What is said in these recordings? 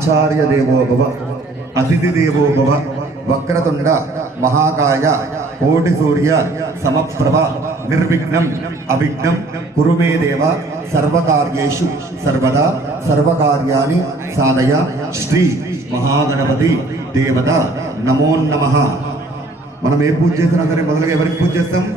ఆచార్య దేవో భవ, అతిథి దేవో భవ, వక్రతుండ మహాకాయ కోటి సూర్య సమప్రభ నిర్విఘ్నం అవిఘ్నం కురు మే దేవ సర్వకార్యేషు సర్వదా సర్వకార్యాణి సాధయ శ్రీ మహాగణపతి దేవత నమో నమః. మనం ఏ పూజ చేసినా సరే మొదలుగా ఎవరికి పూజ చేస్తాం?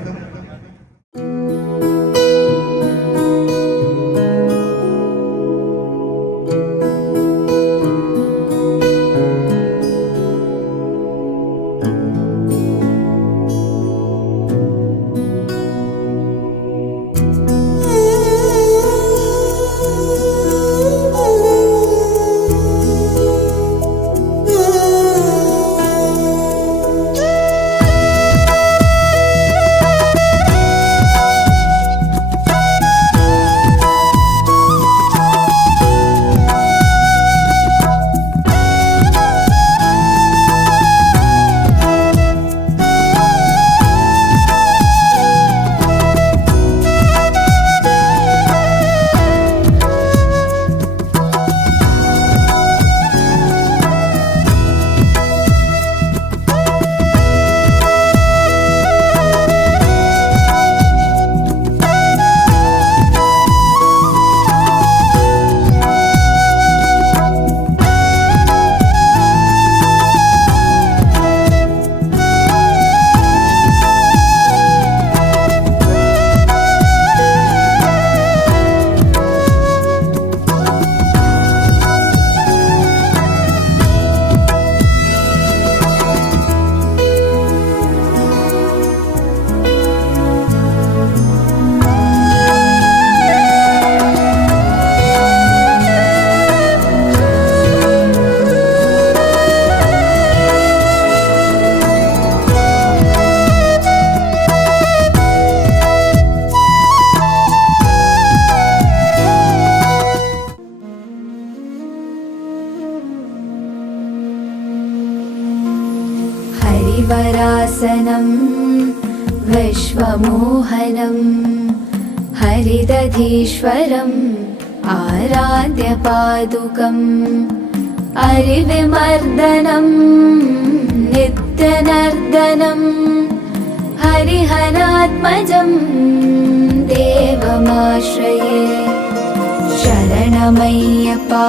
हरिवरासनं विश्वमोहनं हरिदधीश्वरम् आराध्यपादुकम् हरिविमर्दनं नित्यनर्दनं हरिहरात्मजं देवमाश्रये. शरणमय्यप्पा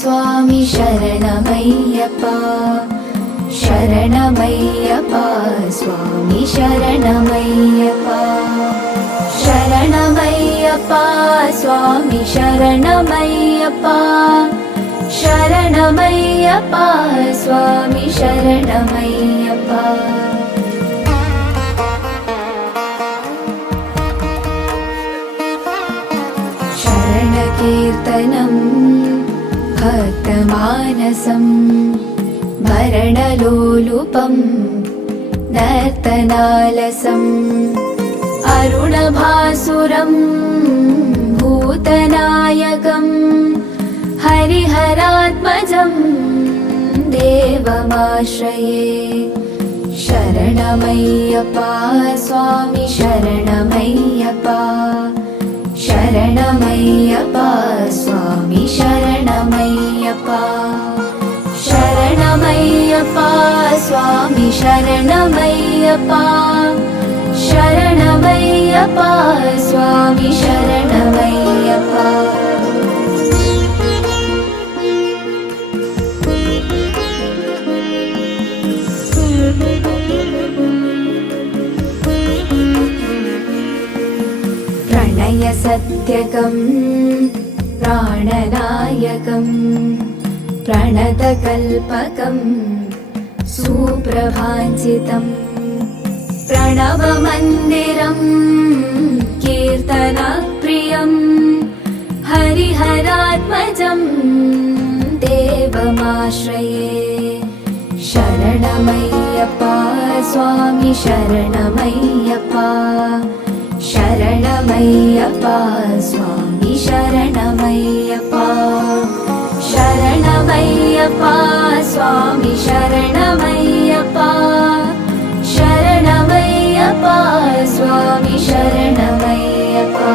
स्वामी शरणमय्यप्पा, शरणमय्यप्पा स्वामी शरणमय्यप्पा, शरणमय्यप्पा स्वामी शरणमय्यप्पा, शरणमय्यप्पा स्वामी शरणमय्यप्पा. शरणकीर्तनं भक्तमानसं मरणलोलुपं नर्तनालसम् अरुणभासुरं भूतनायकं हरिहरात्मजं देवमाश्रये. शरणमय्यप्पा स्वामी शरणमय्यप्पा, शरणमय्यप्पा स्वामी शरणमय्यप्पा, शरणमय्यप्पा स्वामी शरणमय्यप्पा, शरणमय्यप्पा स्वामी शरणमय्यप्पा. प्रणयसत्यकं प्राणनायकं प्रणतकल्पकं सुप्रभाञ्चितं प्रणवमन्दिरं कीर्तनप्रियं हरिहरात्मजं देवमाश्रये. शरणमय्यप्पा स्वामी शरणमय्यप्पा, शरणमय्यप्पा स्वामी शरणमय्यप्पा, शरणमय्यप्पा स्वामी शरणमय्यप्पा, शरणमय्यप्पा स्वामी शरणमय्यप्पा.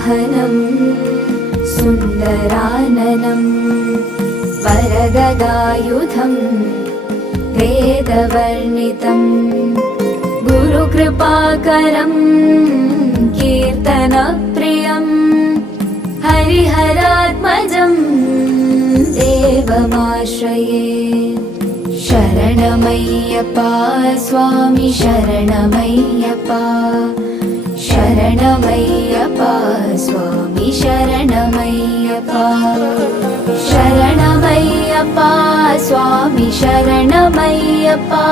वाहनं सुन्दराननं वरगदायुधं वेदवर्णितं गुरुकृपाकरं कीर्तनप्रियं हरिहरात्मजं देवमाश्रये शरणमय्यप्पा स्वामी शरणमय्यप्पा शरणमय्यप्पा स्वामी शरणमय्यप्पा शरणमय्यप्पा स्वामी शरणमय्यप्पा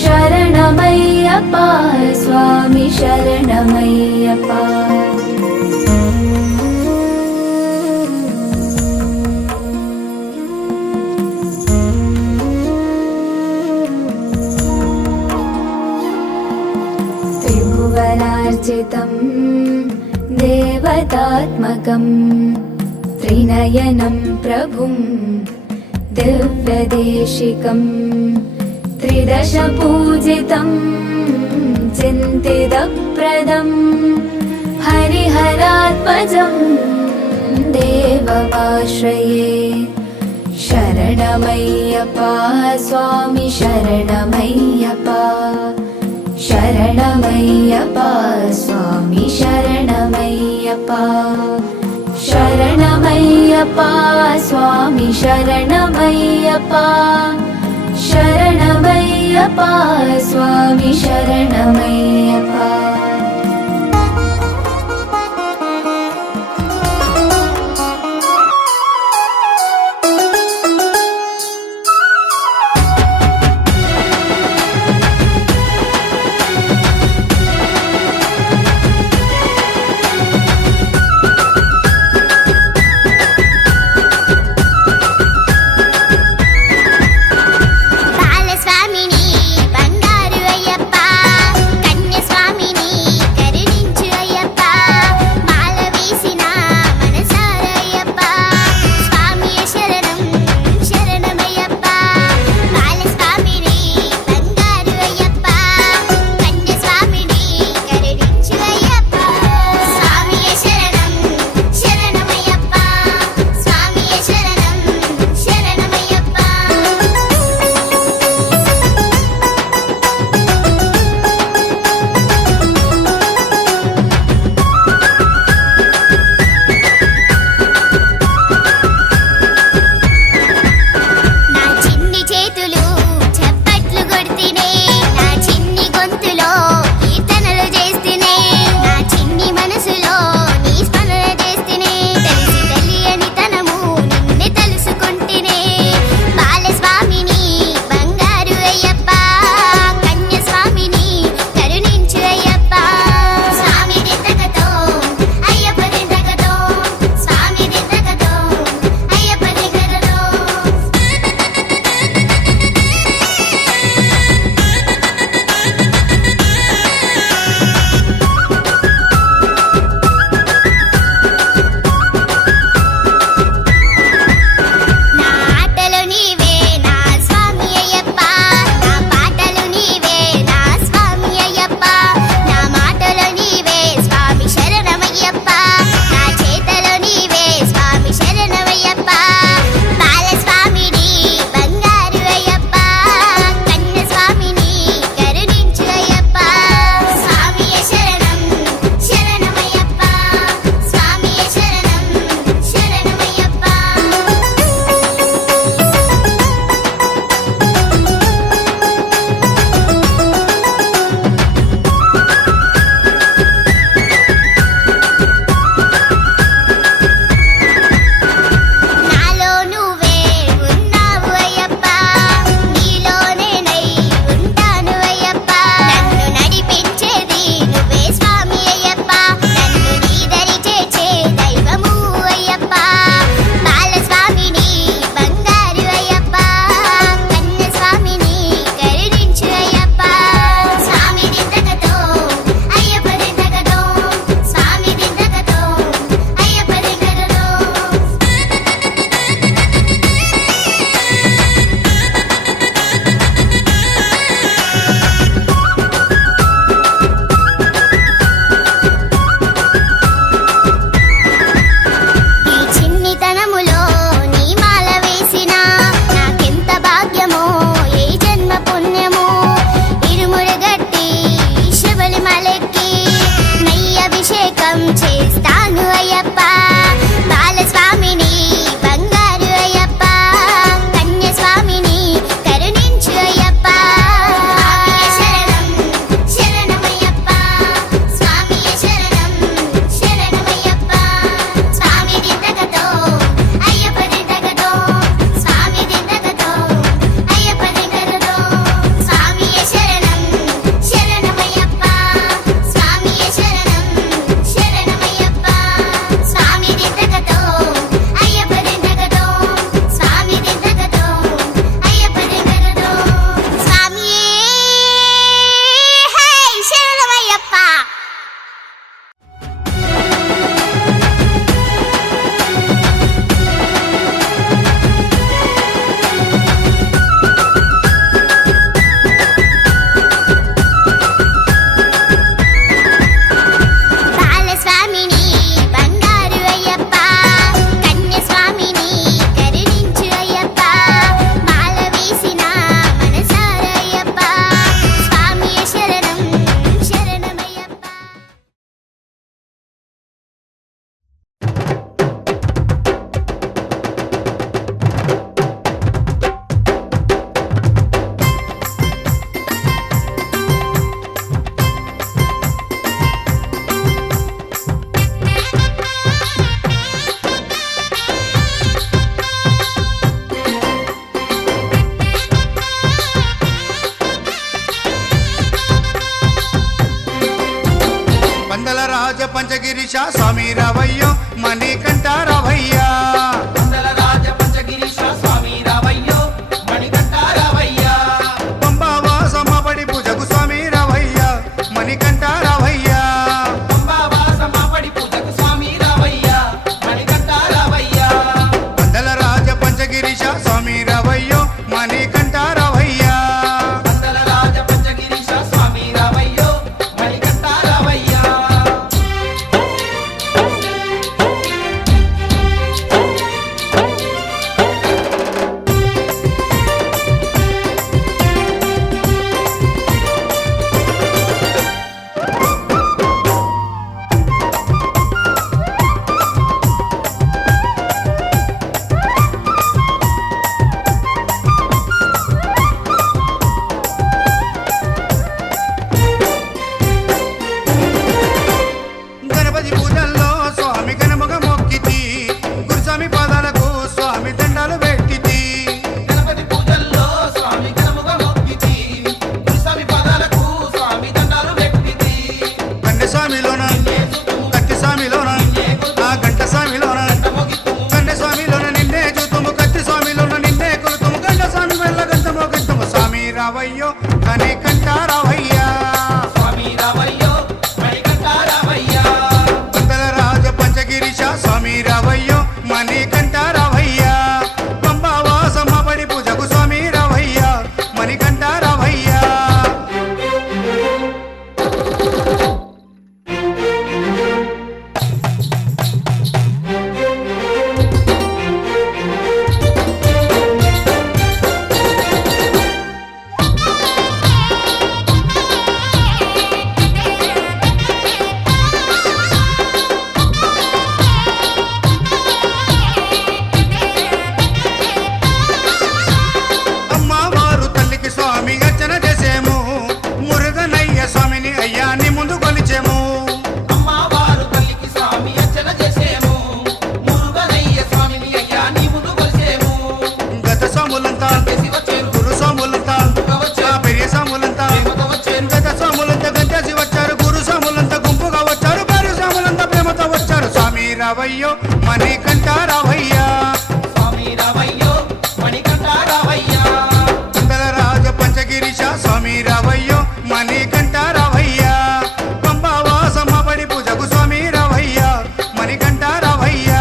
शरणमय्यप्पा स्वामी शरणमय्यप्पा त्रिभुवनार्चितं देवतात्मकं त्रिनयनं प्रभुं दिव्यदेशिकं त्रिदशपूजितं चिन्तितप्रदं हरिहरात्मजं देवमाश्रये शरणमय्यप्पा स्वामी शरणमय्यप्पा शरणमय्यप्पा स्वामी शरणमय्यप्पा शरणमय्यप्पा स्वामी शरणमय्यप्पा शरणमय्यप्पा स्वामी शरणमय्यप्पा బాలస్వామిని బంగారు అయ్యప్ప కన్యస్వామిని స్వామి రావయ్యో మణికంఠ రావయ్యా మండల రాజ పంచగిరీశ స్వామి రావయ్యో మణికంఠ రావయ్యా పంబావాసమబడి పూజకు స్వామి రావయ్యా మణికంఠ రావయ్యా పంబావాసమబడి పూజకు స్వామి రావయ్యా మణికంఠ రావయ్యా మండల రాజ పంచగిరీశ స్వామి రావయ్యో మణికంఠ రావయ్యా మండల రాజ పంచగిరీశ స్వామి రావయ్యో మణికంఠ రావయ్యా గణపతి పూజల్లో స్వామి గణముగ మొక్కితి గురుస్వామి పాదాలకు స్వామి దండాలు పెట్టితి గణపతి పూజల్లో స్వామి గణముగా మొక్కితి స్వామి పాదాలకు స్వామి దండాలు పెట్టితి కన్నె స్వామిలోన కత్తి స్వామిలోన ఆ గంట స్వామిలోన కన్నె స్వామిలోన నిన్నే చూతుము కత్తి స్వామిలోన నిన్నే కొలుతుము గంట స్వామి వల్ల గంటమో గంటము స్వామి రావయ్యో కని కంట రావయ్యా స్వామి రావయ్యో మణికంఠ రావయ్యా మండల రాజ పంచగిరీశ స్వామి రావయ్యో మణికంఠ రావయ్యా పంబావాసమబడి పూజకు స్వామి రావయ్యా మణికంఠ రావయ్యా అమ్మవారు తల్లికి స్వామి అర్చన చేసేము మురుగనయ్య స్వామిని అయ్యాన్ని ముందు కొలిచేము అమ్మవారు తల్లికి స్వామి అర్చన చేసేము మురుగనయ్య స్వామిని అయ్యా నీ ముందు కొలిసేము గత స్వాములంతా చేసి వచ్చేరు గురు స్వాములంతా ఆ పెరియ స్వాములంతా ప్రేమతో వచ్చేరు గత స్వాములంతా గంటేసి వచ్చారు గురు స్వాములంతా గుంపుగా వచ్చారు భార్య స్వాములంతా ప్రేమతో వచ్చారు స్వామి రావయ్యో మణికంఠ రావయ్యా స్వామి రావయ్యో మణికంఠ రావయ్యా మండల రాజ పంచగిరీశ స్వామి రావయ్యో మణికంఠ రావయ్యా పంబావాసమబడి పూజకు స్వామి రావయ్యా మణికంఠ రావయ్యా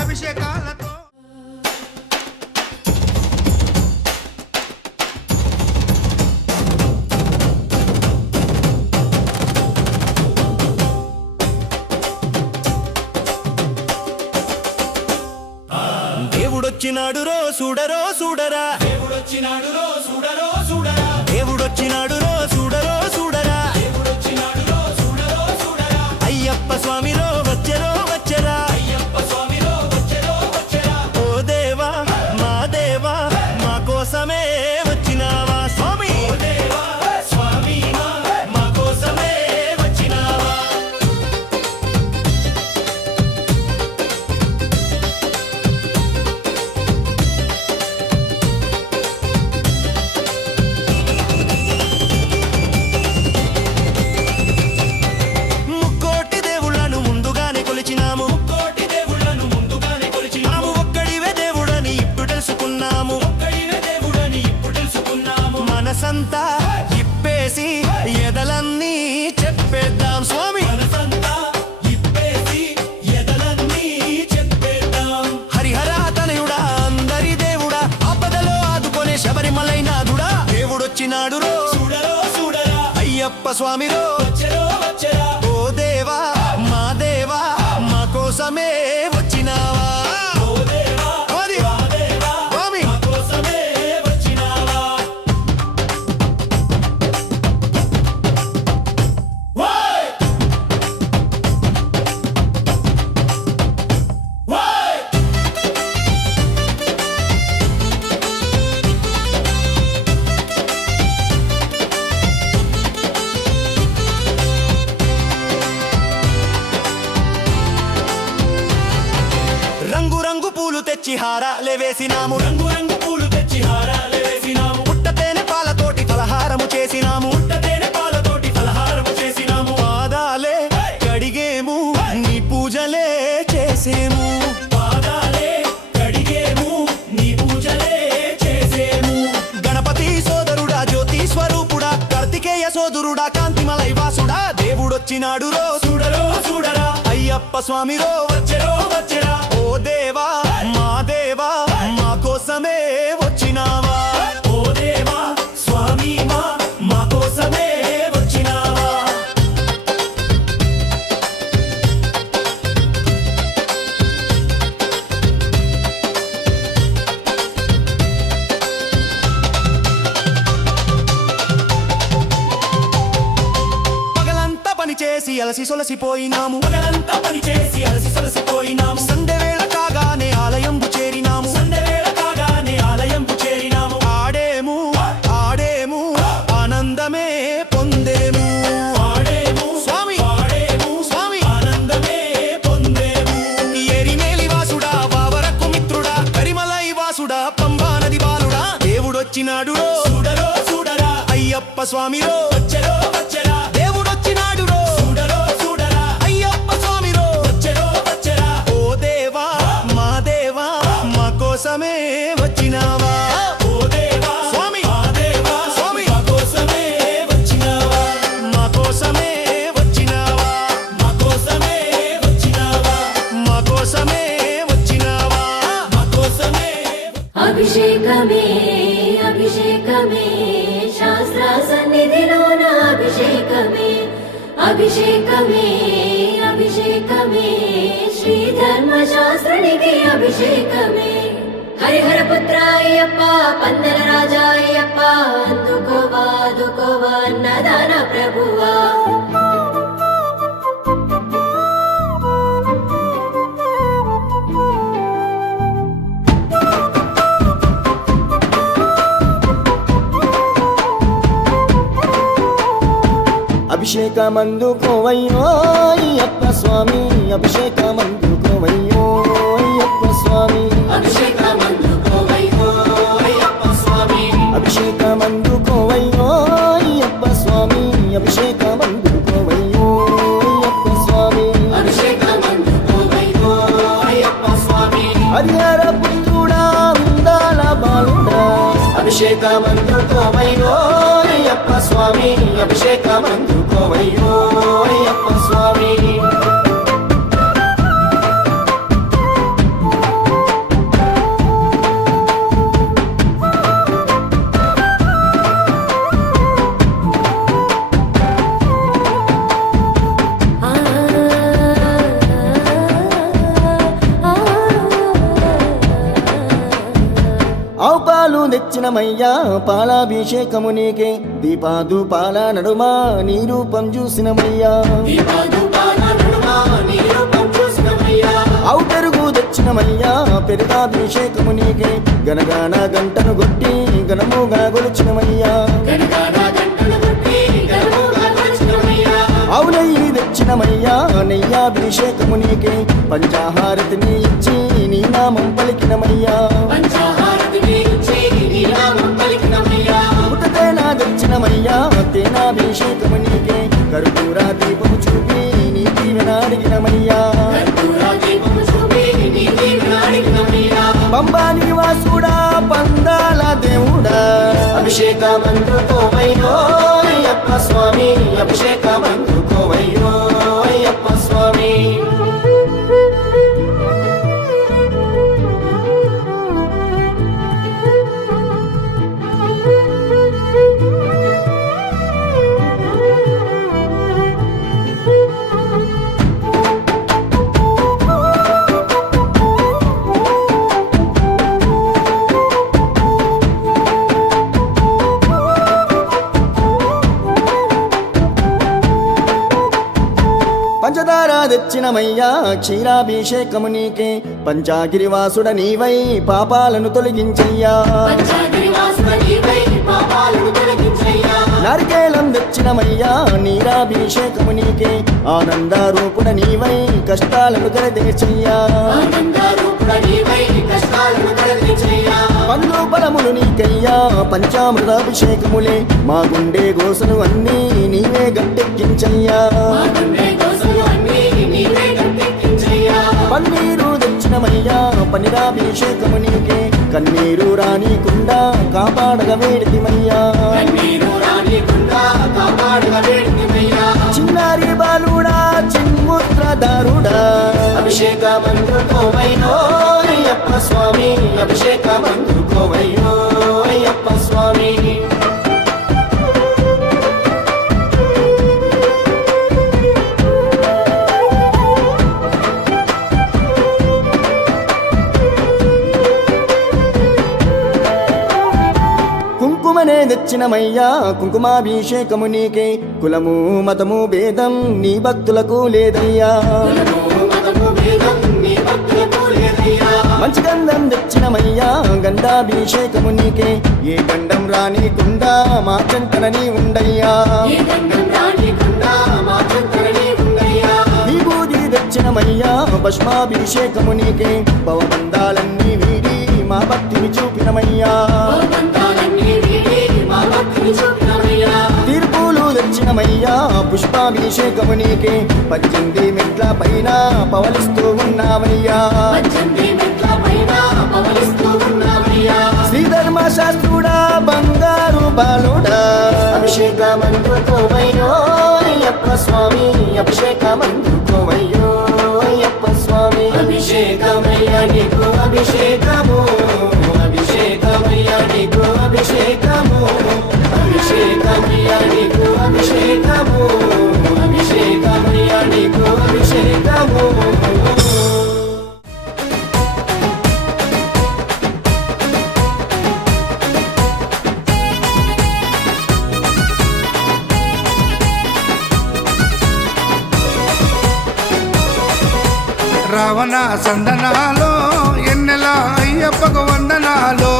అభిషేకాలతో దేవుడొచ్చినాడు రో చూడరో చూడరా దేవుడొచ్చినాడు రో చూడరో చూడరా దేవుడొచ్చినాడు రో చూడరో చూడరా దేవుడొచ్చినాడు రో చూడరో చూడరా అయ్యప్ప స్వామిరో వచ్చెరో వచ్చెరా అయ్యప్ప స్వామిరో వచ్చెరో వచ్చెరా ఓ దేవా మా కోసమే వచ్చినావా స్వామి ఓ దేవా స్వామి మా కోసమే వచ్చినావా ముక్కోటి దేవుళ్ళను ముందుగానే కొలిచినాము కోటి దేవుళ్ళను ముందుగానే కొలిచినాము తాము ఒక్కడివే దేవుడని ఇప్పుడు తెలుసుకున్నాము ఒక్కడివే దేవుడని ఇప్పుడు తెలుసుకున్నాము మనసంతా ఇప్పేసి ఎదలన్నీ చెప్పేద్దాం స్వామి మనసంతా ఇప్పేసి ఎదలన్నీ చెప్పేద్దాం హరిహర తనయుడా అందరి దేవుడా ఆపదలో ఆదుకొనే శబరిమలైనాథుడా దేవుడొచ్చినాడు రో చూడరో చూడరా అయ్యప్ప స్వామిరో వచ్చెరో వచ్చెరా ఓ దేవా మా కోసమే వచ్చినావా ఓ దేవా అది మా దేవా స్వామి మా కోసమే వచ్చినావా ఓయ్ తెచ్చి హారాలే వేసినాము రంగు రంగు పూలు తెచ్చి హారాలే వేసినాము పుట్టతేనె పాలతోటి ఫలహారము చేసినాము పుట్టతేనె పాలతోటి ఫలహారము చేసినాము పాదాలే కడిగేము నీ పూజలే చేసేము పాదాలే కడిగేము నీ పూజలే చేసేము గణపతి సోదరుడా జ్యోతి స్వరూపుడా కార్తికేయ సోదరుడా కాంతిమలై వాసుడా దేవుడొచ్చినాడు రో చూడరో చూడరా అయ్యప్ప స్వామి రో వచ్చెరో వచ్చెరా ఓ దేవా మా కోసమే వచ్చినావా ఓ దేవా స్వామి మా కోసమే వచ్చినావా పగలంతా పని చేసి అలసి సొలసిపోయినాము పగలంతా పని చేసి అలసి సొలసిపోయినాము సండే వేళ కాగానే ఆలయంబు చేరినాము సండే వేళ కాగానే ఆలయంబు చేరినాము ఆడేము ఆనందమే పొందేము ఆడేము స్వామి ఆనందమే పొందేము ఎరిమేలి వాసుడా వావరకు మిత్రుడా కరిమలై వాసుడా పంబా నది బాలుడా దేవుడొచ్చినాడు చూడరో చూడరా అయ్యప్ప స్వామి రో వచ్చెరో వచ్చెరా దేవుడొచ్చినాడు రో చూడరో చూడరా అయ్యప్ప స్వామి రో వచ్చెరో వచ్చెరా ఓ దేవా మా కోసమే వచ్చినావా ఓ దేవా స్వామి మా కోసమే వచ్చినావా మా కోసమే వచ్చినావా మా కోసమే వచ్చినావా మా కోసమే వచ్చినావా మా కోసమే అభిషేకమే అభిషేకమే శాస్త్ర సన్నిధిలోన అభిషేకమే అభిషేకమే అభిషేకమే శ్రీ ధర్మశాస్త్రునికి అభిషేకమే హరిహర పుత్ర అయ్యప్ప పందల రాజా అయ్యప్ప అందుకోవా అందుకోవా అన్నదాన ప్రభువా అభిషేకమందుకోవయ్యో అయ్యప్ప స్వామి అభిషేకమందుకోవయ్యో అయ్యప్ప స్వామి అభిషేకమందుకోవయ్యో అయ్యప్ప స్వామి అభిషేకమందుకోవయ్యో అయ్యప్ప స్వామి అభిషేకమందుకోవయ్యో అయ్యప్ప స్వామి అభిషేకమందుకోవయ్యో అయ్యప్ప స్వామి హరిహర పుత్రుడా ఉందాల బాలుడా అభిషేకమందుకోవయ్యో అయ్యప్ప స్వామి అభిషేకమందుకోవయ్యో అయ్యప్ప స్వామి ఆవు పాలు తెచ్చినమయ్యా పాలాభిషేకము నీకే దీపాదుపాల నడుమ నీ రూపం చూసినమయ్యా ఆవు పెరుగు తెచ్చినమయ్యా పెరుగాభిషేకము నీకే గనగాన గంటను కొట్టి గణముగా గొలిచినమయ్యా ఆవు నెయ్యి తెచ్చినమయ్యా నెయ్యాభిషేకము నీకే పంచాహారతిని ఇచ్చి నీ నామం పలికినమయ్యా పుట్టతేనా తెచ్చినమయ్యా తేనాభిషేకము నీకే కర్పూరా దీపము చూపి నీ దీవెన అడిగినమయ్యా పంబా నివాసుడా పందాల దేవుడా అభిషేకమందుకోవయ్యో అయ్యప్ప స్వామి అభిషేకమందుకోవయ్యో అయ్యప్ప స్వామి పంచదార తెచ్చినమయ్యా క్షీరాభిషేకము నీకే పంచాగిరివాసుడ నీవై పాపాలను తొలగించయ్యా నారికేళం తెచ్చినమయ్యా నీరాభిషేకము నీకే ఆనంద రూపుడ నీవై కష్టాలను కలదేచయ్యా కూడా నీవై కష్టాలను తొలగించయ్యా పండ్లు ఫలములు నీకయ్యా పంచామృతాభిషేకములే మా గుండె గోసలు అన్నీ నీవే గట్టెక్కించయ్యా మా గుండె దోసలు అన్నీ నీవే గట్టెక్కించయ్యా పన్నీరు తెచ్చినమయ్యా పనిరాభిషేకము నీకే కన్నీరు రానీకుండా కాపాడగ వేడితిమయ్యా కన్నీరు రానికుండా కాపాడుగా వేడితివయ్యా చిన్నారి బాలుడా చిన్ముద్రదారుడా అభిషేకమందుకోవయ్యో అయ్యప్ప స్వామి అభిషేకమందుకోవయ్యో అయ్యప్ప స్వామి కుంకుమనే తెచ్చినమయ్యా కుంకుమాభిషేకము నీకే కులము మతము భేదం నీ భక్తులకు లేదయ్యా మతము భేదం నీ భక్తులకు లేదయ్యా మంచి గంధం తెచ్చినమయ్యా గంధాభిషేకము నీకే ఏ గండం రానీకుండా మా చెంతనని ఉండయ్యా ఏ గంధం రానికుండా మా చెంతనే ఉండయ్యా విభూది తెచ్చినమయ్యా భస్మాభిషేకము నీకే భవబంధాలన్నీ వీడి మా భక్తిని చూపినమయ్యా బంధాలన్నీ వీడి మా భక్తిని చూపినవయ్యా తీర్పులు తెచ్చినమయ్యా పుష్పాభిషేకము నీకే 18 మెట్ల పైన పవలిస్తూ ఉన్నావయ్యా పద్దెనిమిది మెట్ల పైన పవలిస్తూ ఉన్నావయ్యా శ్రీధర్మ శాస్త్రుడా బంగారు బాలుడా అభిషేకమందుకోవయ్యో అయ్యప్ప స్వామి అభిషేకమందుకోవయ్యో అయ్యప్ప స్వామి అభిషేకమయ్యా నీకు అభిషేకము అభిషేకమయ్యా నీకు అభిషేకము అభిషేకమయ్యా నీకు అభిషేకము అభిషేకమయ్యా నీకు అభిషేకము రావణ సందనాలో ఎన్నెల అయ్యప్పకు వందనాలో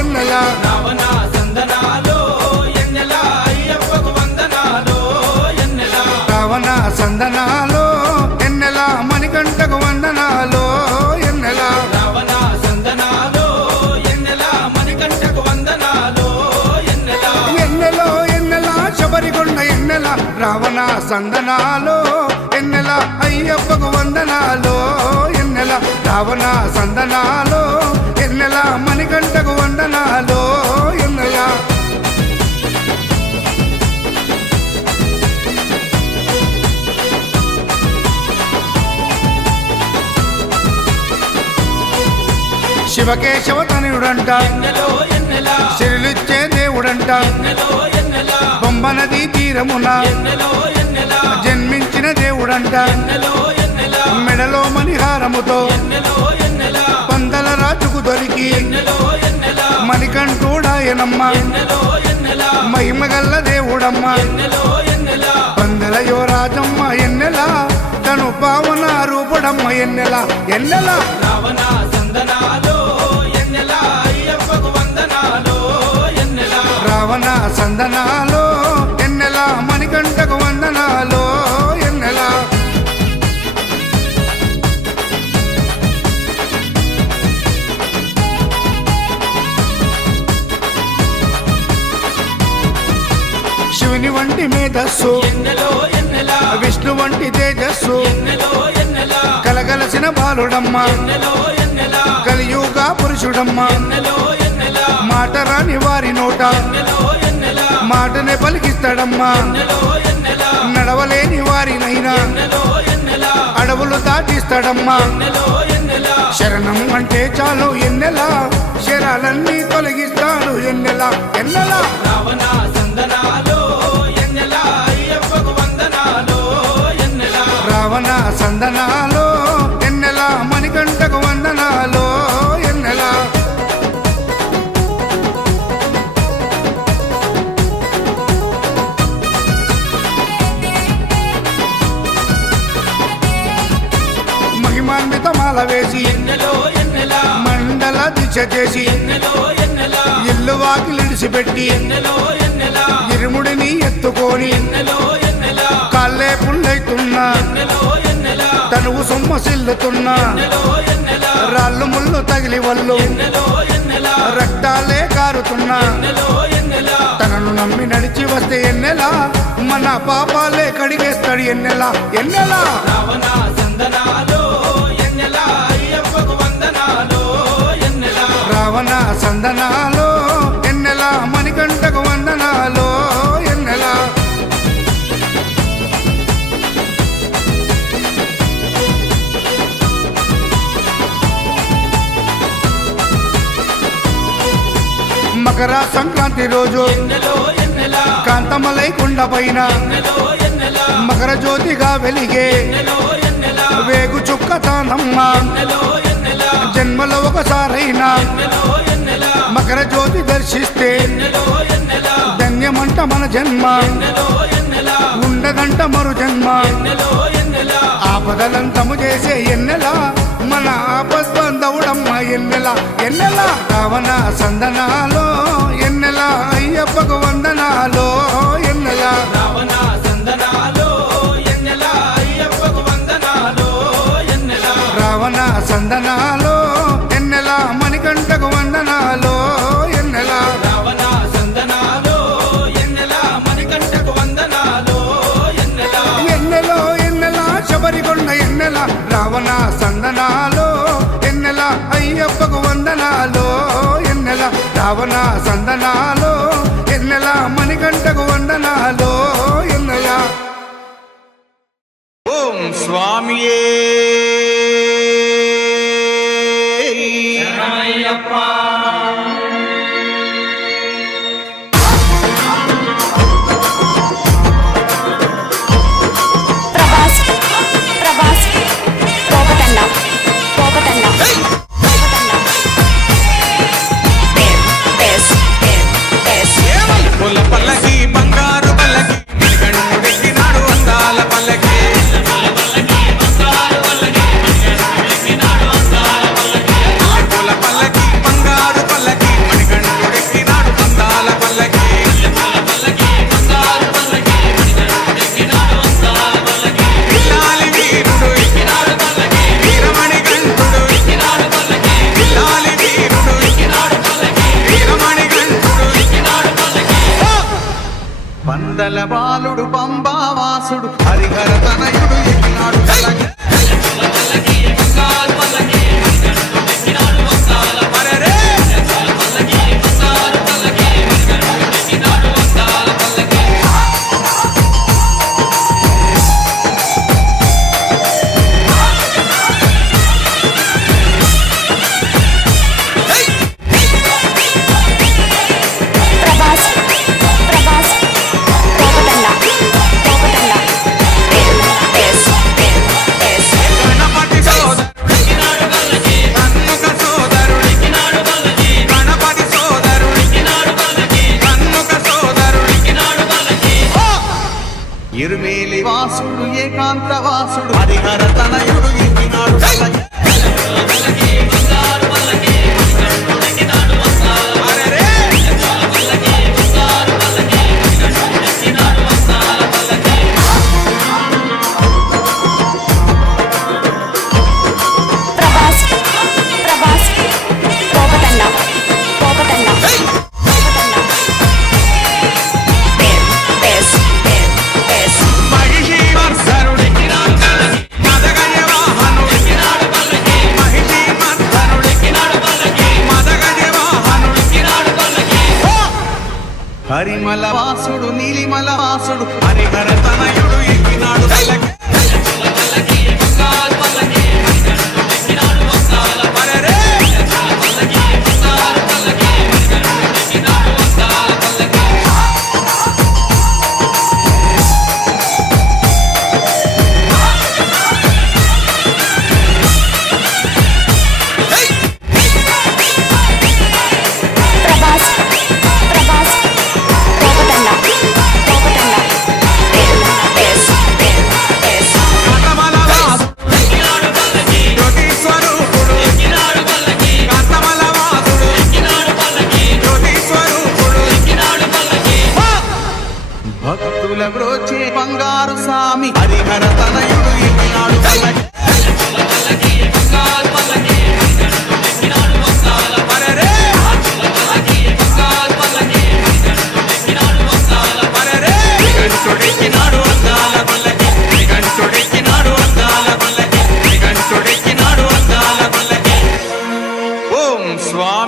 ఎన్నెల రావణ సందనాలో ఎన్నెల అయ్యప్పకు వందనాలో ఎన్నెల రావణ సందనాలో ఎన్నెల మణికంఠకు వందనాలో ఎన్నెల రావణ సందనాలో ఎన్నెల మణికంఠకు వందనాలో ఎన్నెల ఎన్నెలో ఎన్నెల శబరికొండ ఎన్నెల రావణ సందనాలో ఎన్నెల అయ్యప్పకు వందనాలో ఎన్నెల రావణ సందనాలో ఎన్నెల మణికంఠకు వందనాలో ఎన్నెల శివకేశవ తనయుడంట ఎన్నెలో ఎన్నెల శిరులిచ్చే దేవుడంట ఎన్నెలో ఎన్నెల బొమ్మ నదీ తీరమున ఎన్నెలో ఎన్నెల జన్మించిన దేవుడంట ఎన్నెలో ఎన్నెల మెడలో మణిహారముతో ఎన్నెలో ఎన్నెల పందల రాజుకు దొరికి ఎన్నెలో ఎన్నెల మణికంఠుడాయనమ్మ ఎన్నెలో ఎన్నెల మహిమగల్ల దేవుడమ్మ ఎన్నెలో ఎన్నెల పందల యువరాజమ్మ ఎన్నెల తను పావన రూపుడమ్మ ఎన్నెల ఎన్నెల రావణ సందనాలో ఎన్నెల అయ్యప్పకు వందనాలో ఎన్నెల రావణ సందనాలో ఎన్నెల మణికంఠకు వందనాలో ఎన్నెల శివుని వంటి మేధస్సు ఎన్నెలో ఎన్నెల విష్ణు వంటి తేజస్సు ఎన్నెలో ఎన్నెల కలగలసిన బాలుడమ్మ ఎన్నెలో ఎన్నెల కలియుగ పురుషుడమ్మ ఎన్నెలో ఎన్నెల మాట రాని వారి నోట ఎన్నెలో ఎన్నెల మాటనే పలికిస్తాడమ్మా ఎన్నెలో ఎన్నెల నడవలేని వారినైనా ఎన్నెలో ఎన్నెల అడవులు దాటిస్తాడమ్మా ఎన్నెలో ఎన్నెల శరణం అంటే చాలు ఎన్నెల శరాలన్నీ తొలగిస్తాడు ఎన్నెల ఎన్నెల రావణ సందనాలో ఎన్నెల అయ్యప్పకు వందనాలో ఎన్నెల రావణ సందనాలో ఎన్నెల మణికంఠకు వందనాలో ఎన్నెల మహిమాన్విత మాల వేసి ఎన్నెలో ఎన్నెల మండల దిశ చేసి ఎన్నెలో ఎన్నెల ఇల్లు వాకిలిడిసిపెట్టి ఎన్నెలో ఎన్నెల ఇరుముడిని ఎత్తుకొని ఎన్నెలో ఎన్నెల కాళ్ళే పుల్లైతున్నా ఎన్నెలో ఎన్నెల తనువు సొమ్మసిల్లుతున్నా రాళ్ళు ముళ్ళు తగిలి వల్లు రక్తాలే కారుతున్నా తనను నమ్మి నడిచి వస్తే ఎన్నెలా మన పాపాలే కడిగేస్తాడు ఎన్నెలా ఎన్నెలా రావణ సందనాలో ఎన్నెలా అయ్యప్పకు వందనాలో ఎన్నెలా రావణ సందనాలో ఎన్నెలా మణికంఠకు వందనాలో ఎన్నెలా మకర సంక్రాంతి రోజు కాంతమలై కొండ పైన మకర జ్యోతిగా వెలిగే వేగు చుక్క తానమ్మ జన్మలో ఒకసారైనా మకర జ్యోతి దర్శిస్తే ధన్యమంట మన జన్మ ఉండదంట మరు జన్మ ఆపదలంతము చేసే ఎన్నెలా మన ఆపద్బంధవుడమ్మ ఎన్నెలా ఎన్నెలా రావణ సందనాలో ఎన్నెలా అయ్యప్పకు వందనాలో ఎన్నెలా రావణ సందనాలో ఎన్నెలా అయ్యప్పకు వందనాలో ఎన్నెలా రావణ సందనాలో ఎన్నెలా మణికంఠకు వందనాలో ఎన్నెలా రావణ సందనాలో ఎన్నెలా మణికంఠకు వందనాలో ఎన్నెలా ఎన్నెలో ఎన్నెలా శబరికొండ ఎన్నెలా రావణ సందనాలో ఎన్నెలా అయ్యప్పకు వందనాలో ఎన్నెలా రావణ సందనాలో ఎన్నెలా మణికంఠకు వందనాలో ఎన్నెలా ఓం స్వామియే ప్రభాస్ ప్రభాస్ పోపతండ పోపతండ పుల్ల పల్లకి బంగారు పల్లకి మణికంఠుడెక్కినాడు అందాల పల్లకి పుల్ల పల్లకి బంగారు పల్లకి మణికంఠుడెక్కినాడు అందాల పల్లకి పిల్లాలి వీరుడు వీరమణి కంఠుడు పిల్లాలి వీరుడు వీరమణి కంఠుడు పందల బాలుడు పంబావాసుడు హరిహర తనయుడు ఎక్కినాడు పల్లకి. అరెరే! ప్రభాస్ ప్రభాస్ పోపతండ పోపతండ గణపతి సోదరుడు కన్నుక సోదరుడు గణపతి సోదరుడు కన్నుక సోదరుడు ఇరుమేలి వాసుడు ఏకాంత వాసుడు హరిహర తనయుడు ఎక్కినాడు పల్లకి. అరెరే! ప్రభాస్ ప్రభాస్ పోపతండ పోపతండ మహిషి వర్ధనుడు మదగజ వాహనుడు మహిషి మర్ధనుడు మదగజ వాహనుడు హరిమల వాసుడు నీలిమల వాసుడు హరిహర తనయుడు ఎక్కినాడు పల్లకి. అరెరే! ప్రభాస్ ప్రభాస్ పోపతండ పోపతండ కథమల వాసుడు జ్యోతి స్వరూపుడు కథమల వాసుడు జ్యోతి స్వరూపుడు భక్తుల బ్రోచే బంగారు స్వామి హరిహర తనయుడు ఎక్కినాడు పల్లకి.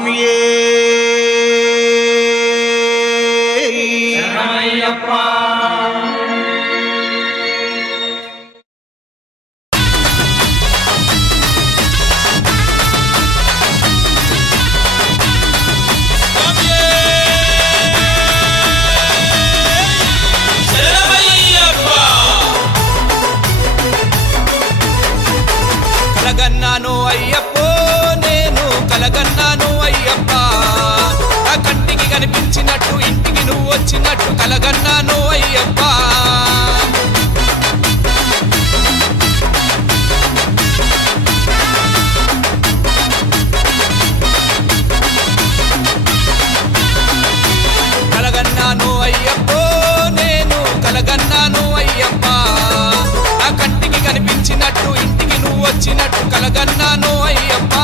స్వామియే కలగన్నాను అయ్యప్పో నేను కలగన్నాను అయ్యప్ప నా కంటికి కనిపించినట్టు ఇంటికి నువ్వు వచ్చినట్టు కలగన్నాను అయ్యప్ప కలగన్నాను అయ్యప్పో నేను కలగన్నాను అయ్యప్ప నా కంటికి కనిపించినట్టు ఇంటికి నువ్వు వచ్చినట్టు కలగన్నాను అయ్యప్ప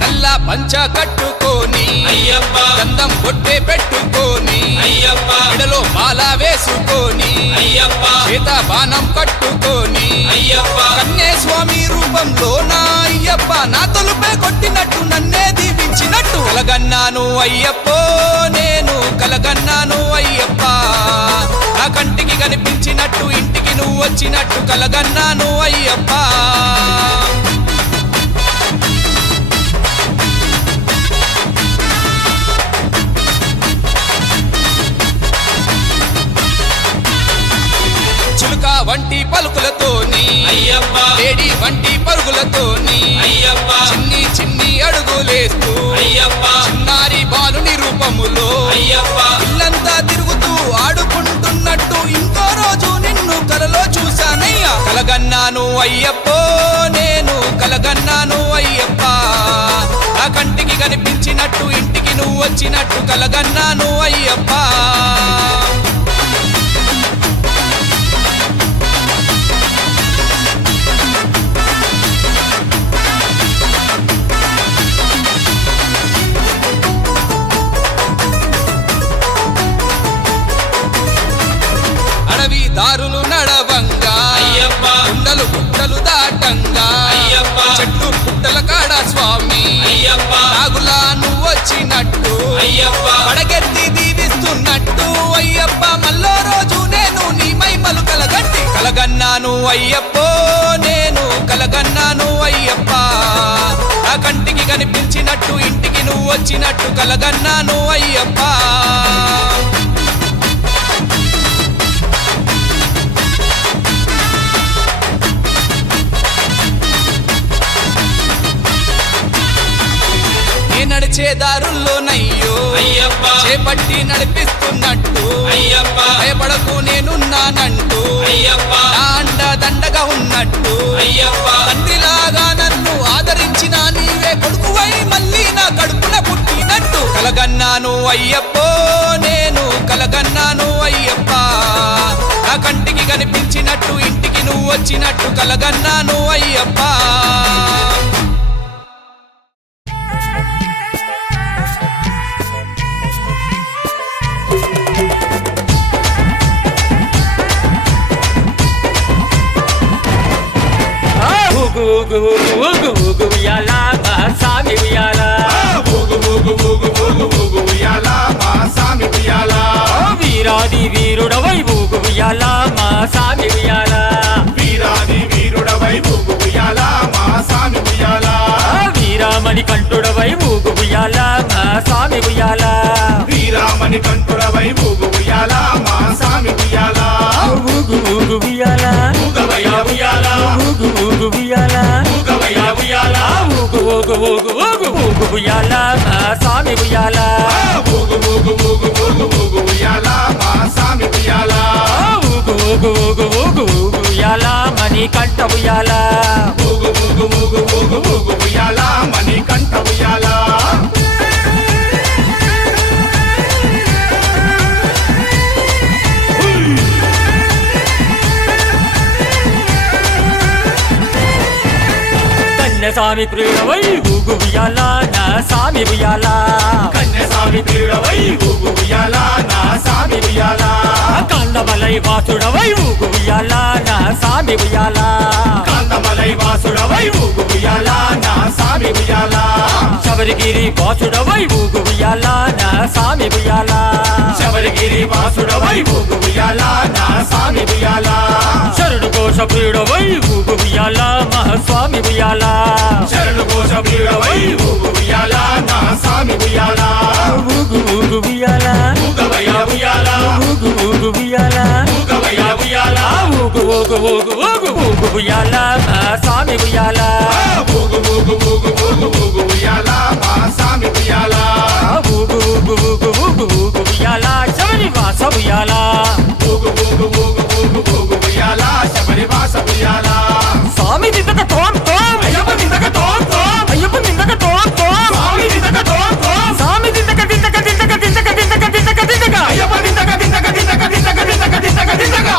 నల్ల పంచ కట్టుకొని అయ్యప్ప గంధం కొట్టే పెట్టుకొని అయ్యప్ప మెడలో మాల వేసుకొని అయ్యప్ప చేత బాణం కట్టుకొని అయ్యప్ప కన్నే స్వామి రూపంలో నా అయ్యప్ప నా తలుపే కొట్టినట్టు నన్నే దీవించినట్టు కలగన్నాను అయ్యప్పో నేను కలగన్నాను అయ్యప్ప నా కంటికి కనిపించినట్టు ఇంటికి నువ్వు వచ్చినట్టు కలగన్నాను అయ్యప్ప చిలుక వంటి పలుకులతోని అయ్యప్ప లేడి వంటి పరుగులతోని అయ్యప్ప చిన్ని చిన్ని అడుగులేస్తూ అయ్యప్ప చిన్నారి బాలుని రూపములో అయ్యప్ప ఇల్లంతా తిరుగుతూ ఆడుకుంటున్నట్టు ఇంకో రోజు నిన్ను కలలో చూశానయ్యా కలగన్నాను అయ్యప్పో నేను కలగన్నాను అయ్యప్ప నా కంటికి కనిపించినట్టు ఇంటికి నువ్వు వచ్చినట్టు కలగన్నాను అయ్యప్ప అడవి దారులు నడవంగా అయ్యప్ప కొండలు గుట్టలు దాటంగా అయ్యప్ప చెట్లు పుట్టల కాడ స్వామి అయ్యప్ప నాగులా నువ్వు వచ్చినట్టు అయ్యప్ప పడగెత్తి దీవిస్తున్నట్టు అయ్యప్ప మళ్ళో రోజు నేను నీ మైమలు కలగట్టి కలగన్నాను అయ్యప్పో నేను కలగన్నాను అయ్యప్ప నా కంటికి కనిపించినట్టు ఇంటికి నువ్వు వచ్చినట్టు కలగన్నాను అయ్యప్ప నడిచే దారుల్లోనయ్యో అయ్యప్ప చేపట్టి నడిపిస్తున్నట్టు అయ్యప్ప భయపడకు నేనున్నానంటూ అయ్యప్ప నా అండ దండగా ఉన్నట్టు అయ్యప్ప తండ్రిలాగా నన్ను ఆదరించిన నీవే కొడుకువై మళ్ళీ నా కడుపున పుట్టినట్టు కలగన్నాను అయ్యప్పో నేను కలగన్నాను అయ్యప్ప నా కంటికి కనిపించినట్టు ఇంటికి నువ్వు వచ్చినట్టు కలగన్నాను అయ్యప్ప ఊగు ఊగు ఊగు ఉయ్యాల మా సామి ఉయ్యాల ఊగు ఊగు ఊగు ఊగు ఊగు ఉయ్యాల మా సామి ఉయ్యాల వీరాది వీరుడవై ఊగు ఉయ్యాల మా సామి ఉయ్యాల వీరాది వీరుడవై ఊగు ఉయ్యాల మా సామి ఉయ్యాల వీరామణి కంఠుడవై ఊగు ఉయ్యాల మా సామి ఉయ్యాల వీరామణి కంఠుడవై ఊగు ఉయ్యాల మా సామి ఉయ్యాల ఊగు ఊగు ఉయ్యాల ఊగవయ్యా ఉయ్యాల ఊగు ఊగు ఉయ్యాల ఊగవయ్యా ఉయ్యాల ఊగు ఊగు ఊగు ఊగు ఊగు ఉయ్యాల మా సామి ఉయ్యాల ఊగు ఊగు ఊగు ఊగు ఊగు ఉయ్యాల మా సామి ఉయ్యాల ఊగు ఊగు ఊగు ఊగు ఊగు ఉయ్యాల మణి కంఠ ఉయ్యాల ఊగు ఊగు ఊగు ఊగు ఊగు ఉయ్యాల మణి కంఠ ఉయ్యాల స్వామి ప్రియుడవై ఊగు ఉయ్యాల నా స్వామి ఉయ్యాల కన్యస్వామి ప్రియుడవై ఊగు ఉయ్యాల నా స్వామి ఉయ్యాల కాండమలై వాసుడవై ఊగు ఉయ్యాల నా స్వామి ఉయ్యాల కాంతమలై వాసుడవై ఊగు ఉయ్యాల నా స్వామి ఉయ్యాల శబరిగిరి వాసుడవై ఊగు ఉయ్యాల నా స్వామి ఉయ్యాల శబరిగిరి వాసుడవై ఊగు ఉయ్యాల నా స్వామి ఉయ్యాల శరణు కోశ ప్రియుడవై ఊగు ఉయ్యాల మహాస్వామి ఉయ్యాల శరణు కోశ ప్రియుడవై ఊగు ఉయ్యాల నా స్వామి ఉయ్యాల ఊగు ఊగు ఉయ్యాల ఊగవయ్య ఉయ్యాల ఊగు ఊగు ఉయ్యాల ఊగవయ్య ఉయ్యాల ఊగు ఊగు ఊగు ఊగు ఊగు ఉయ్యాల మహాస్వామి ఉయ్యాల ఊగు ఊగు ఊగు ఊగు ఊగు ఉయ్యాల మా స్వామి ఉయ్యాల ఊగు ఊగు ఊగు ఊగు ఊగు ఉయ్యాల శబరి వాస ఉయ్యాల ఊగు ఊగు ఊగు ఊగు ఊగు ఉయ్యాల శబరి వాస ఉయ్యాల స్వామి దిద్దక తోం తోం అయ్యప్ప నిందక తోం తోం అయ్యప్ప నిందక తోం తోం స్వామి నిందక తోం తోం స్వామి దిద్దక దిద్దక దిద్దక దిద్దక దిద్దక దిద్దక దిద్దక అయ్యప్ప నిందక నిందక నిందక నిందక నిందక నిందక నిందక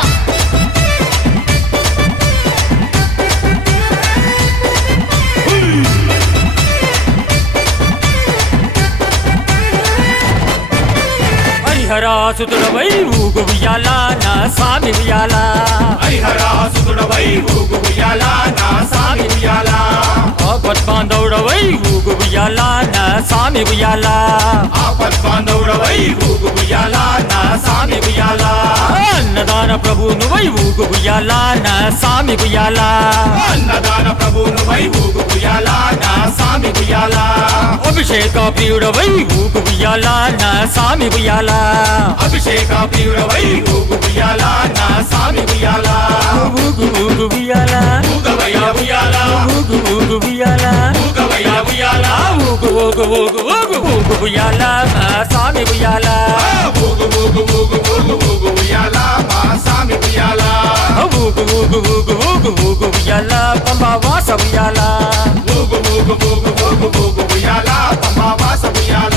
హరిహరాసుతుడవై ఊగు ఉయ్యాల నా స్వామి ఉయ్యాల హరిహరాసుతుడవై ఊగు ఉయ్యాల నా స్వామి ఉయ్యాల ఆపద్బాంధవుడవై ఊగు ఉయ్యాల నా స్వామి ఉయ్యాల ఆపద్బాంధవుడవై ఊగు ఉయ్యాల నా స్వామి ఉయ్యాల అన్నదాన ప్రభువునువై ఊగు ఉయ్యాల నా స్వామి ఉయ్యాల అన్నదాన ప్రభువునువై ఊగు ఉయ్యాల నా స్వామి ఉయ్యాల అభిషేక ప్రియుడవై ఊగు ఉయ్యాల నా స్వామి ఉయ్యాల అభిషేక ప్రియుడవై ఊగు ఉయ్యాల నా స్వామి ఉయ్యాల ఊగు ఊగు ఉయ్యాల ఊగవయ్య ఉయ్యాల ఊగు ఊగు ఉయ్యాల ఊగవయ్య ఉయ్యాల ఊగు ఊగు ఊగు ఊగు ఊగు ఉయ్యాల నా స్వామి ఉయ్యాల ఊగు ఊగు ఊగు ఊగు ఊగు ఉయ్యాల మా స్వామి ఉయ్యాల ఊగు ఊగు ఊగు ఊగు ఊగు ఉయ్యాల పంబా వాస ఉయ్యాల ఊగు ఊగు ఊగు ఊగు ఊగు ఉయ్యాల పంబా వాస ఉయ్యాల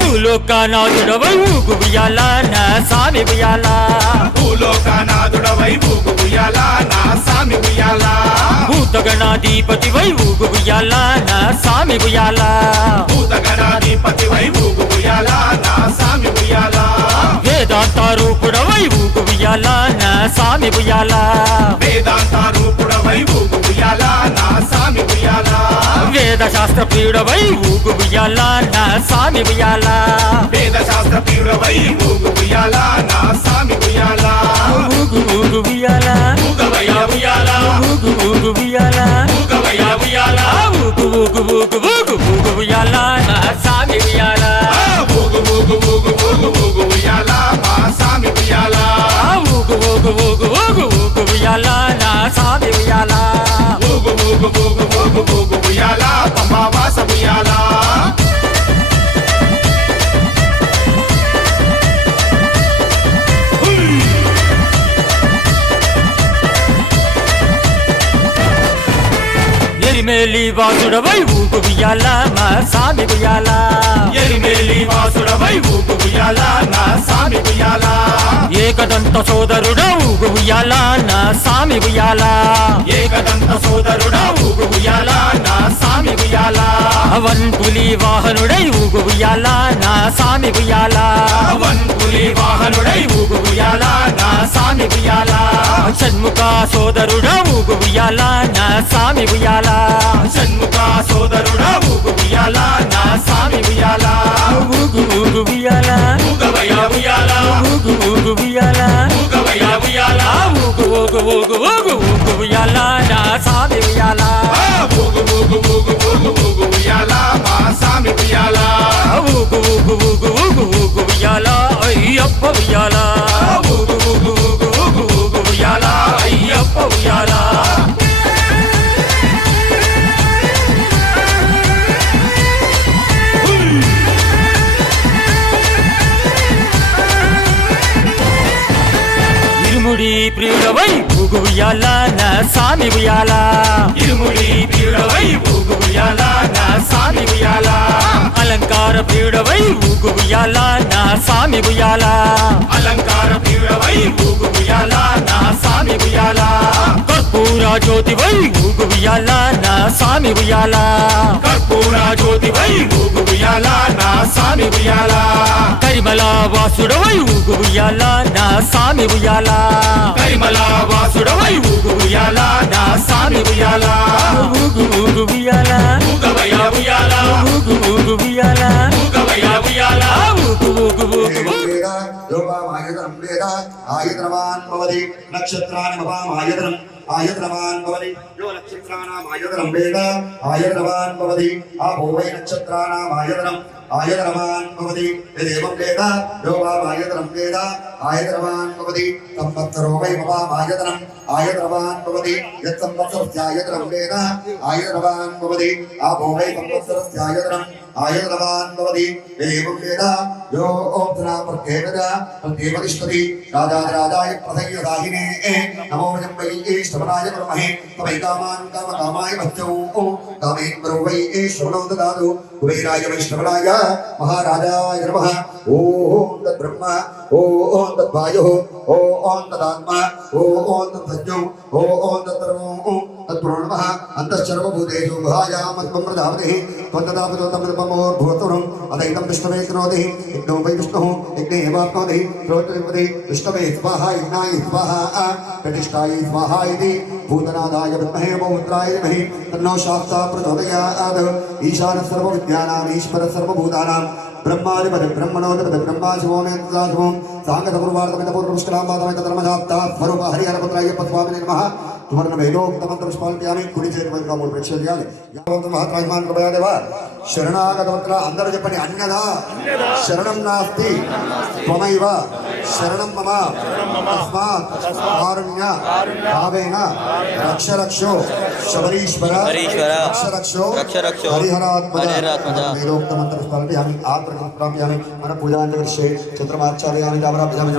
భూలోకనాథుడవై ఊగు ఉయ్యాల నా స్వామి ఉయ్యాల భూలోకనాథుడవై ఊగు ఉయ్యాల నా స్వామి ఉయ్యాల భూతగణాధిపతివై ఊగు ఉయ్యాల నా స్వామి ఉయ్యాల భూతగణాధిపతివై ఊగు ఉయ్యాల నా స్వామి ఉయ్యాల వేదాంత రూపుడవై ఊగు ఉయ్యాల నా స్వామి ఉయ్యాల వేదాంత రూపుడవై ఊగు ఉయ్యాల నా స్వామి ఉయ్యాల వేద శాస్త్ర ప్రియుడవై ఊగు ఉయ్యాల నా స్వామి ఉయ్యాల వేద శాస్త్ర ప్రియుడవై ఊగు ఉయ్యాల నా స్వామి ఉయ్యాల ఊగు ఊగు ఉయ్యాల ఊగవయ్య ఉయ్యాల ఊగు ఊగు ఉయ్యాల ఊగవయ్య ఉయ్యాల ఊగు ఊగు ఊగు ఊగు ఊగు ఉయ్యాల నా స్వామి ఉయ్యాల ఊగు ఊగు ఊగు ఊగు ఊగు ఉయ్యాల మా స్వామి ఉయ్యాల ఊగు ఊగు ఊగు ఊగు ఊగు ఉయ్యాల నా స్వామి ఉయ్యాల ఊగు ఊగు ఊగు ఊగు ఊగు ఉయ్యాల పంబా వాస ఉయ్యాల ఎరిమేలి వాసుడవై ఊగు ఉయ్యాల మా స్వామి ఉయ్యాల ఎరిమేలి వాసుడవై ఊగు ఉయ్యాల నా స్వామి ఉయ్యాల ఏకదంత సోదరుడ ఊగు ఉయ్యాల నా స్వామి ఉయ్యాల ఏకదంత సోదరుడా ఊగు ఉయ్యాల నా స్వామి ఉయ్యాల వన్పులి వాహనుడై ఊగు ఉయ్యాల నా స్వామి ఉయ్యాల వన్పులి వాహనుడై ఊగు ఉయ్యాల నా స్వామి ఉయ్యాల షణ్ముఖ సోదరుడ ఊగు ఉయ్యాల నా స్వామి ఉయ్యాల షణ్ముఖ సోదరుడా ఊగు ఉయ్యాల నా స్వామి ఉయ్యాల ఊగు ఊగు ఉయ్యాల ఊగవయ్య ఉయ్యాల ఊగు ఊగు ఉయ్యాల ఊగవయ్య ఉయ్యాల ఊగు ఊగు ఊగు ఊగు ఊగు ఉయ్యాల నా స్వామి ఉయ్యాల ఊగు ఊగు ఊగు ఊగు ఊగు ఉయ్యాల మా స్వామి ఉయ్యాల ఊగు ఊగు ఊగు ఊగు ఊగు ఉయ్యాల అయ్యప్ప ఉయ్యాల ఊగు ఊగు ఊగు ఊగు ఊగు ఉయ్యాల అయ్యప్ప ఉయ్యాల ఇరుముడి ప్రియుడవై ఊగు ఉయ్యాల నా సామి ఉయ్యాల ఇరుముడి ప్రియుడవై ఊగు ఉయ్యాల నా సామి ఉయ్యాల అలంకార ప్రియుడవై ఊగు ఉయ్యాల నా సామి ఉయ్యాల అలంకార ప్రియుడవై ఊగు ఉయ్యాల నా సామి ఉయ్యాల కర్పూర జ్యోతివై ఊగు ఉయ్యాల నా సామి ఉయ్యాల కర్పూర జ్యోతివై ఊగు ఉయ్యాల నా సామి ఉయ్యాల కరిమల వాసుడవై ఊగు ఉయ్యాల నా సామి ఉయ్యాల కరిమల వాసుడవై ఊగు ఉయ్యాల నా సామి ఉయ్యాల ఊగు ఊగు ఉయ్యాల ఊగవయ్య ఉయ్యాల ఊగు ఊగు ఉయ్యాల ఊగవయ్య ఉయ్యాల ఊగు ఊగు ఊగు యోగామాయతనం వేద ఆయతనవాన్ భవతి నక్షత్రాన్ని మపామాయతనం ఆయతనవాన్ భవతి యో నక్షత్రానామాయతనం వేద ఆయతనవాన్ భవతి ఆపో వై నక్షత్రానామాయతనం ఆయతనవాన్ భవతి యదేవం వేద యోగామాయతనం వేద ఆయతనవాన్ భవతి సంవత్సరో వై మపామాయతనం ఆయతనవాన్ భవతి యత్సంవత్సరస్యాయతనం వేద ఆయతనవాన్ భవతి ఆపో వై సంవత్సరస్యాయతనం ఆయతనవాన్ భవతి యదేవం వేద यो ओम तना प्रत्येकदा प्रत्येकतिष्ठति राजाय प्रथयदाहिने नमो वयं वै श्रवणाय कुर्महे तवै कामान् कामकामाय भक्तौ कामेन्द्रो वै श्रवणो ददातु कुबेराय वैश्रवणाय महाराजाय नमः ओम तद्ब्रह्म ओम तद्वायुः ओम तदात्मा ओम तद्यौ ओम तत्सर्वो तत्प्रणवः अन्तश्चर्वभूतेषु गुहायामत्वं प्रजापतिः त्वन्तदापदोतमृतमोर्भूतुरम् अदैतं विष्णवे करोति यज्ञो वै विष्णुः यज्ञे एवाप्नोति श्रोत्रपति विष्णवे स्वाहा यज्ञाय स्वाहा प्रतिष्ठाय स्वाहा इति भूतनादाय विद्महे बहुपुत्राय धीमहि तन्नो शास्ता प्रचोदयात् ईशानः सर्वविद्यानाम् ईश्वरः सर्वभूतानां ब्रह्माधिपति ब्रह्मणोधिपति ब्रह्मा शिवो मे तथा शिवं साङ्गतपूर्वार्थमितपूर्वपुष्कलाम्बाधमितधर्मजाप्ता स्वरूप हरिहरपुत्राय स्वामिने नमः तुम्हारा वेदोक्तमंत्र पुष्पालयामि कुड़ी చేతి का मूल प्रेक्षण చేయాలి యావంత మహాత్మాయమాన్ కృపయా దేవ శరణాగతవత్ర అందరూ చెప్పండి అన్యదా శరణం నాస్తి త్వమైవ శరణం మమ తస్మాత్ కారుణ్య భావేన రక్ష రక్షో శబరీశ్వర రక్ష రక్షో హరిహరాత్మజ వేదోక్తమంत्र పుష్పాలయామి ఆత్మకృపయామి మన పూజాంతరిషే చంద్రమాచార్యామి దామరాభ్యామి